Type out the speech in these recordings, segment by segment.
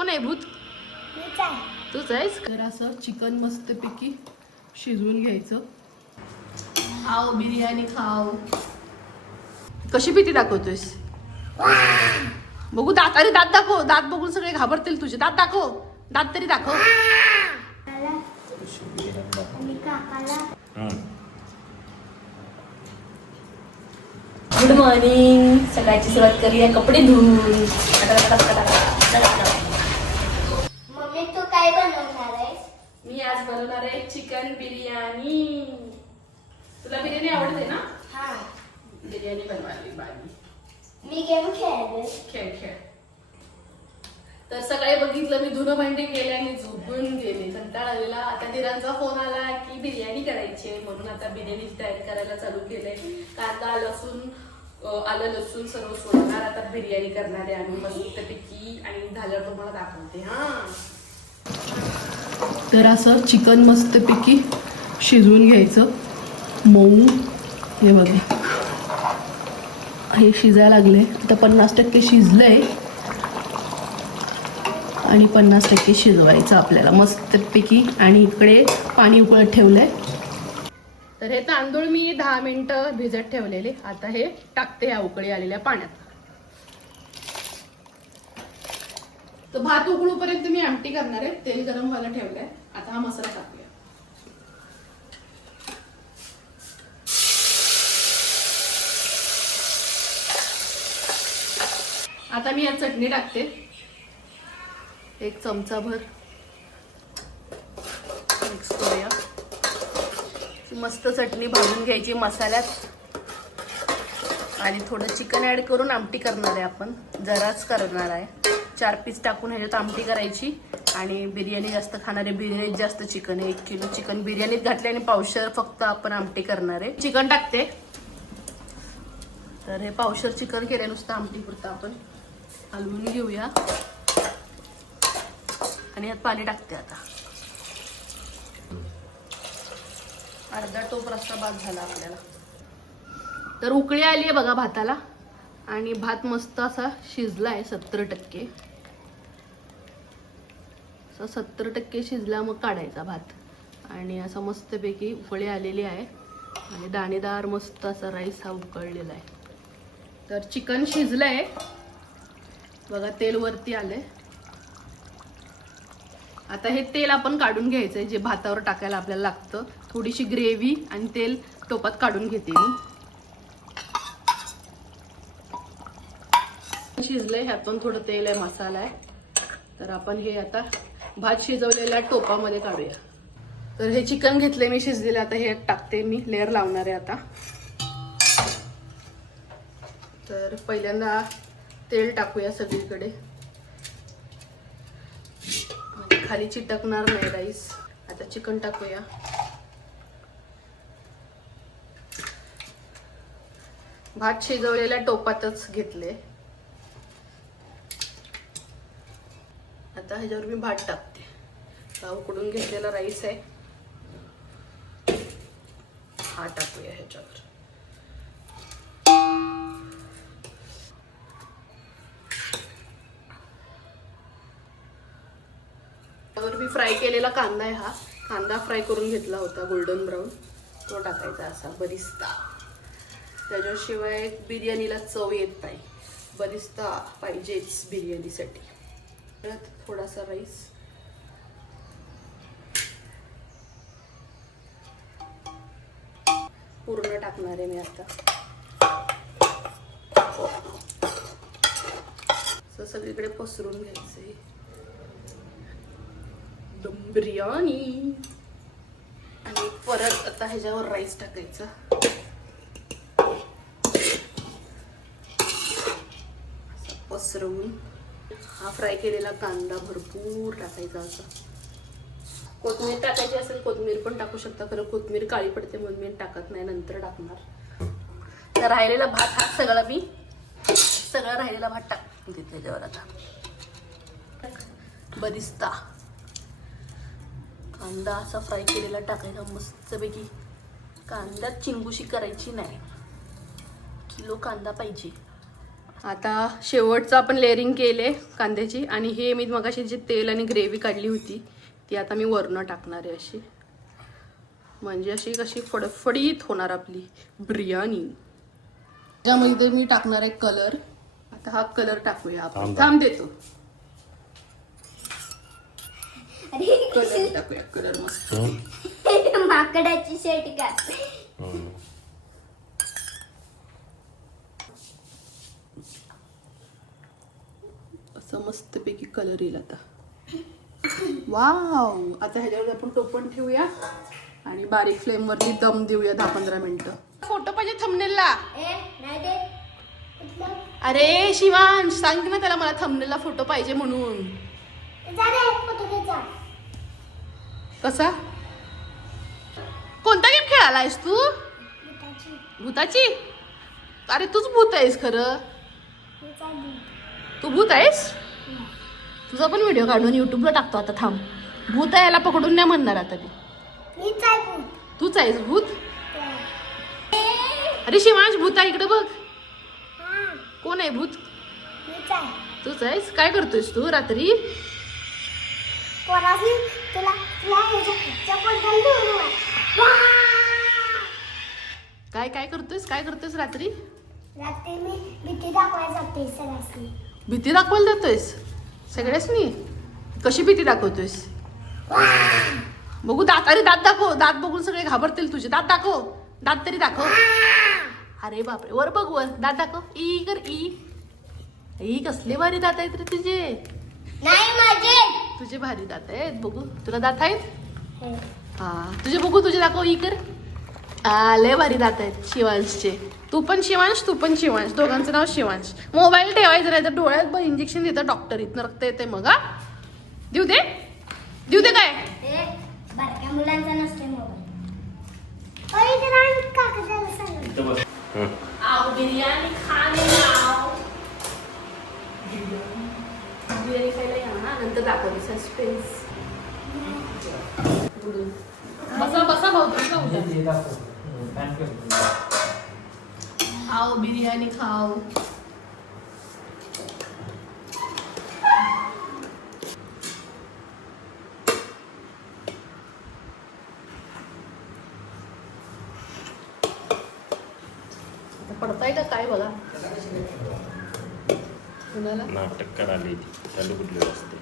कोण आहे भूत? तूच आहेस. तर असं चिकन मस्तपैकी शिजवून घ्यायचं. खाव बिर्याणी खाव. कशी भीती दाखवतोयस? बघू दात. अरे दात दाखव. दात बघून सगळे घाबरतील तुझे. दात दाखव. दात तरी दाखव. Good morning. सकाळची सुरुवात करूया कपडे धुवून. मम्मी तू काय बनवणार आहेस? मी आज बनवणार आहे चिकन बिर्याणी. तुला बिर्याणी आवडते ना? हा. बिर्याणी बनवायला बाई. मी गेम खेळले. खेळ खेळ. तर सकाळी बघितलं मी धुणं भांडी केले आणि झोपून गेले. कंटाळा आलेला. आता दिरांचा फोन आला की बिर्याणी करायची आहे म्हणून आता बिर्याणीची तयारी करायला चालू केलंय. कांदा लसूण आलं लसूण सर्व सोडणार. आता बिर्याणी करणार आहे आम्ही मस्तपैकी आणि झाल्यावर तुम्हाला दाखवते. हा तर असं चिकन मस्तपैकी शिजवून घ्यायचं मऊ. हे बघा हे शिजायला लागले. आता 50% शिजलंय आणि 50% शिजवायचं आपल्याला मस्तपैकी. आणि इकडे पाणी उकळत ठेवलंय. तर हे तांदूळ मी 10 मिनिटं भिजत ठेवलेले. आता हे टाकते ह्या उकळी आलेल्या पाण्यात. तर भात उकळूपर्यंत मी आमटी करणार आहे. तेल गरम व्हायला ठेवलंय. आता हा मसाला टाकूया. आता मी यात चटणी टाकते 1 चमचाभर. मिक्स करूया. मस्त चटणी भाजून घ्यायची मसाल्यात आणि थोडं चिकन ऍड करून आमटी करणार आहे आपण. जराच करणार आहे. 4 पीस टाकून ह्याच्यात आमटी करायची. आणि बिर्याणी जास्त खाणारे बिर्याणीत जास्त चिकन आहे. 1 किलो चिकन बिर्याणीत घातले आणि पावशर फक्त आपण आमटी करणार आहे. चिकन टाकते. तर हे पावशर चिकन केलं नुसतं आमटी पुरतं आपण हलवून घेऊया. आणि यात पाणी टाकते. आता अर्धा टोप रस्सा बाद झाला आपल्याला. तर उकळी आली आहे बघा भाताला. आणि भात मस्त असा शिजलाय 70%. 70% शिजला मग काढायचा भात. आणि असा मस्तपैकी उकळी आलेली आहे. आणि दाणेदार मस्त असा राईस हा उकळलेला आहे. तर चिकन शिजलंय बघा. तेल वरती आलंय. आता हे तेल आपण काढून घ्यायचंय जे भातावर टाकायला आपल्याला लागतं. थोडीशी ग्रेव्ही आणि तेल टोपात काढून घेते मी. शिजलंय. ह्यातून थोडं तेल आहे मसाला आहे. तर आपण हे आता भात शिजवलेल्या टोपामध्ये काढूया. तर हे चिकन घेतले मी शिजलेले. आता हे टाकते मी. लेअर लावणार आहे आता. तर पहिल्यांदा तेल टाकूया सगळीकडे. खाली चिटकणार नाही राईस. आता चिकन टाकूया. भात शिजवलेल्या टोपातच घेतले. आता ह्याच्यावर मी भात टाकते. हा उकडून घेतलेला राईस आहे. हा टाकूया ह्याच्यावर. मी फ्राय केलेला कांदा आहे. हा कांदा फ्राय करून घेतला होता गोल्डन ब्राऊन. तो टाकायचा असा बरिस्ता. त्याच्याशिवाय बिर्याणीला चव येत नाही. बरिस्ता पाहिजेच बिर्याणीसाठी. थोडासा राईस. पूर्ण टाकणार आहे मी आता. सगळीकडे पसरून घ्यायचंय. दम बिर्याणी. आणि परत आता ह्याच्यावर राईस टाकायचा. पसरवून हा फ्राय केलेला कांदा भरपूर टाकायचा. असा कोथिंबीर टाकायची असेल कोथिंबीर पण टाकू शकता. खरं कोथिंबीर काळी पडते म्हणून मी टाकत नाही. नंतर टाकणार. तर राहिलेला भात हा सगळा मी राहिलेला भात टाकते त्याच्यावर. आता बरिस्ता कांदा असा फ्राय केलेला टाकायचा मस्तपैकी. कांद्यात चिंगुशी करायची नाही. किलो कांदा पाहिजे. आता शेवटचं आपण लेअरिंग केले कांद्याची आणि हे मी मगाशी जी तेल आणि ग्रेव्ही काढली होती ती आता मी वरनं टाकणार आहे अशी, म्हणजे अशी कशी फडफडीत होणार आपली बिर्याणी. त्यामध्ये मी टाकणार आहे कलर. आता हा कलर टाकूया आपण. थांब देतो. कलर टाकूया, कलर मस्त. माकडाची शेट का असं मस्तपैकी कलर येईल आता. वाव. आता ह्याच्यावर आपण टोपण ठेवूया आणि बारीक फ्लेम वरती दम देऊया 10-15 मिनिटं. फोटो पाहिजे थंबनेलला. नाही दे कुठलं? अरे शिवांश सांग ना त्याला, मला थंबनेलला फोटो पाहिजे म्हणून. जा रे, फोटो घे जा. कसा? कोणता गेम खेळालायस तू? भुताची. भूताची? अरे तूच भूत आहेस खरं. भुताचा भूत. तू भूत आहेस? तुझा पण व्हिडिओ काढून युट्यूबला टाकतो आता. थांब. भूत आहे याला पकडून नाही म्हणणार आता मी. मीच आहे भूत. तूच आहेस भूत? ते. अरे शिवांश भूत आहे इकडे बघ. हा, कोण आहे भूत? मीच आहे. तूच आहेस. काय करतोयस तू रात्री? पोरासी तुला चप्पल घालून उडवा. काय काय करतोयस रात्री? रात्री मी भीती दाखवायला जाते सरासरी. भीती दाखवायला जातोयस सगळ्यासनी? कशी भीती दाखवतोयस? बघू दात. अरे दात दाखव. दात बघून सगळे घाबरतील तुझे. दात दाखव. दात तरी दाखव. अरे बापरे. वर बघ वर. दात दाखव. ई कर ई. कसले भारी दात आहेत रे तुझे. नाही माझे. तुझे भारी दात आहेत. बघू तुला दात आहेत? हा तुझे बघू. तुझे दाखव. ई कर. लय भारी दात आहेत शिवांशचे. तू पण शिवांश. दोघांचं नाव शिवांश. मोबाईल ठेवायचं नाही तर डोळ्यात इंजेक्शन देतं डॉक्टर. इथनं रक्त येते मग. हा देऊ दे काय? ए, बारक्या मुलांचा नसते मोबाईल. ओय जरा काकाला सांग. आओ बिर्याणी खाने आओ. बिर्याणी खायला या ना. नंतर दाखवली सस्पेन्स. बसा भाऊ. खाओ बिर्याणी खाओ. पडताय का काय बघा. कुणाला नाटक करायला चालू कुठले असते.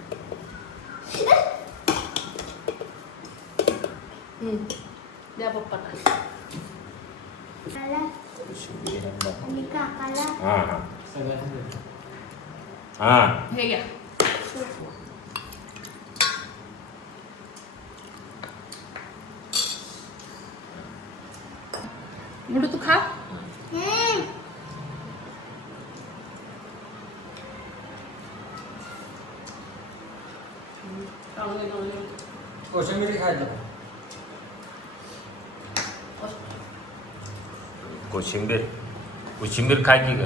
द्या पप्पाला. आणि काकाला. हा हे घ्या. मुडू तू खा. कोशिंबीर खायला. कोशिंबीर खाय की ग.